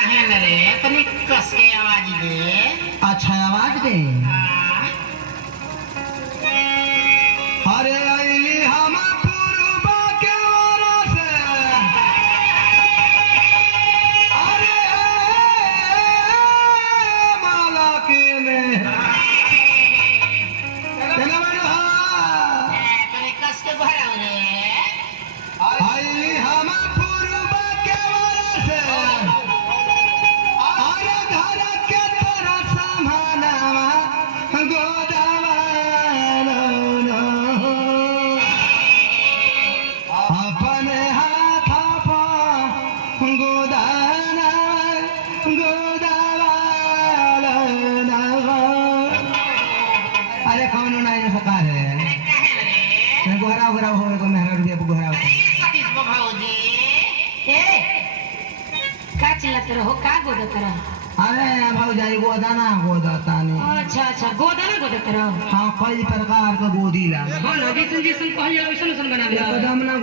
रे तनी कस के आवाज दे। अच्छा आवाज दे। अरे अइली हम पुरबा के ओर से, अरे माला के ने केना बनो तनी कस के भराओ रे। अइली हम पुरबा के ओर से, अरे घर के तोरा समानवा गोदावा अपने हाथ पर गोदाना गोदावाल अरे कौन नहीं सका है गोहरा गोहरा हो को मेहरा रुपया गोहरा सतीश भौजी ए का चिल्लात रहो का गोदत रहो? अरे भौजाई गोदाना गोदतानी। अच्छा अच्छा गोदना गोदत रहो। हाँ कई प्रकार का गोदी ला बोलो जिसन जिसन कहले वैसन वैसन बना एकदम ना